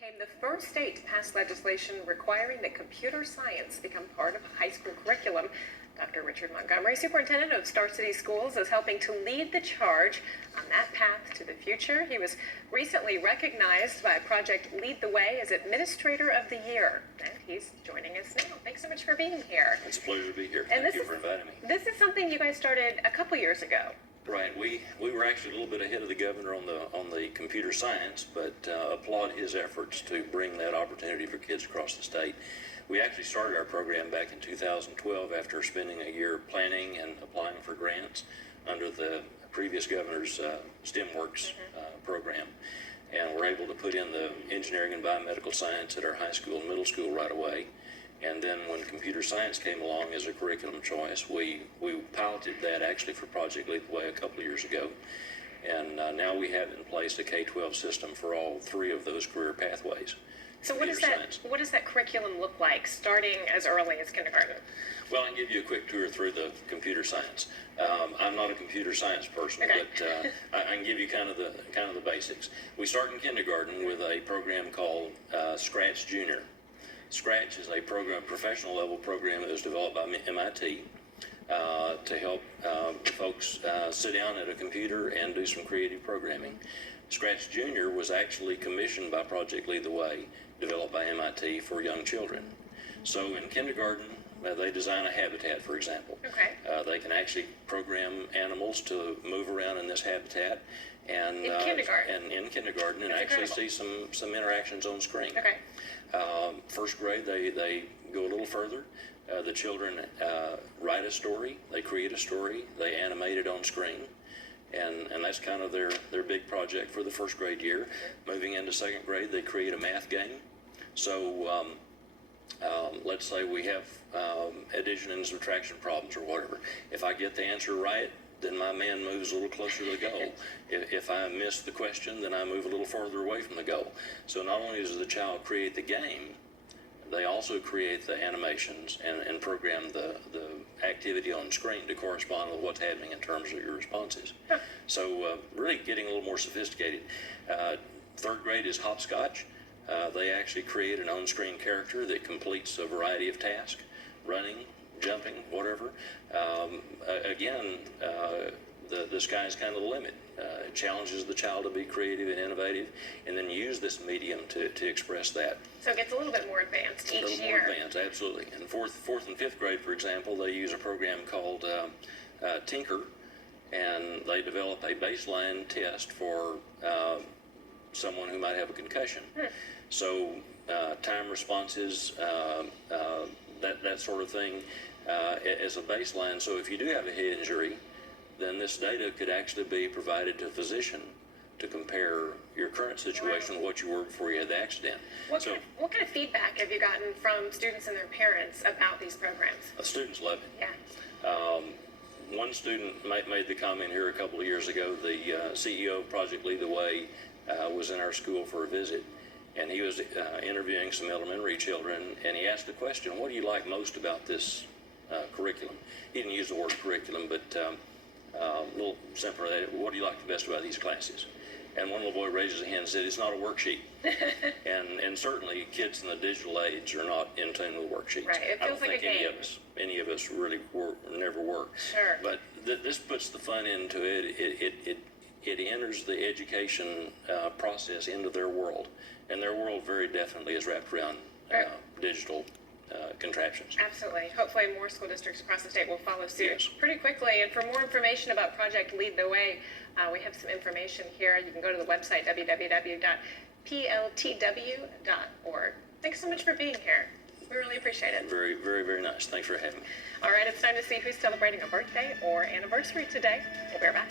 became the first state to pass legislation requiring that computer science become part of high school curriculum. Dr. Richard Montgomery, superintendent of Star City Schools, is helping to lead the charge on that path to the future. He was recently recognized by Project Lead the Way as Administrator of the Year, and he's joining us now. Thanks so much for being here. It's a pleasure to be here. Thank you for inviting me. This is something you guys started a couple years ago. Right. We were actually a little bit ahead of the governor on the computer science, but applaud his efforts to bring that opportunity for kids across the state. We actually started our program back in 2012 after spending a year planning and applying for grants under the previous governor's STEMWorks program. And we're able to put in the engineering and biomedical science at our high school and middle school right away. And then when computer science came along as a curriculum choice, we piloted that actually for Project Lead the Way a couple of years ago. And now we have in place a K-12 system for all three of those career pathways. So what does that curriculum look like, starting as early as kindergarten? Well, I can give you a quick tour through the computer science. I'm not a computer science person, okay. but I can give you kind of the basics. We start in kindergarten with a program called Scratch Junior. Scratch is a professional level program that was developed by MIT to help folks sit down at a computer and do some creative programming. Scratch Junior was actually commissioned by Project Lead the Way, developed by MIT for young children. So in kindergarten, they design a habitat, for example. Okay. They can actually program animals to move around in this habitat, and in kindergarten, and actually see some interactions on screen. Okay. First grade, they go a little further. The children write a story, they create a story, they animate it on screen. And that's kind of their big project for the first grade year. Moving into second grade, they create a math game. So let's say we have addition and subtraction problems or whatever. If I get the answer right, then my man moves a little closer to the goal. If I miss the question, then I move a little farther away from the goal. So not only does the child create the game, they also create the animations and program the activity on screen to correspond with what's happening in terms of your responses. So really getting a little more sophisticated. Third grade is hopscotch. They actually create an on-screen character that completes a variety of tasks, running, jumping, whatever. Again, the sky's kind of the limit. It challenges the child to be creative and innovative, and then use this medium to express that. So it gets a little bit more advanced each year. A little more advanced, absolutely. In fourth and fifth grade, for example, they use a program called Tinker, and they develop a baseline test for someone who might have a concussion. So time responses, that sort of thing as a baseline. So if you do have a head injury, then this data could actually be provided to a physician to compare your current situation with what you were before you had the accident. What kind of feedback have you gotten from students and their parents about these programs? The students love it. Yeah. One student made the comment here a couple of years ago. The CEO of Project Lead the Way was in our school for a visit, and he was interviewing some elementary children, and he asked the question, what do you like most about this curriculum? He didn't use the word curriculum, but a little simpler than that. What do you like the best about these classes? And one little boy raises a hand and said, it's not a worksheet. and certainly kids in the digital age are not in tune with worksheets. Right. It feels like a game. Any of us really never were. Sure. But this puts the fun into it. It enters the education process into their world, and their world very definitely is wrapped around digital contraptions. Absolutely. Hopefully more school districts across the state will follow suit pretty quickly. And for more information about Project Lead the Way, we have some information here. You can go to the website, www.pltw.org. Thanks so much for being here. We really appreciate it. Very, very, very nice. Thanks for having me. All right, it's time to see who's celebrating a birthday or anniversary today. We'll be right back.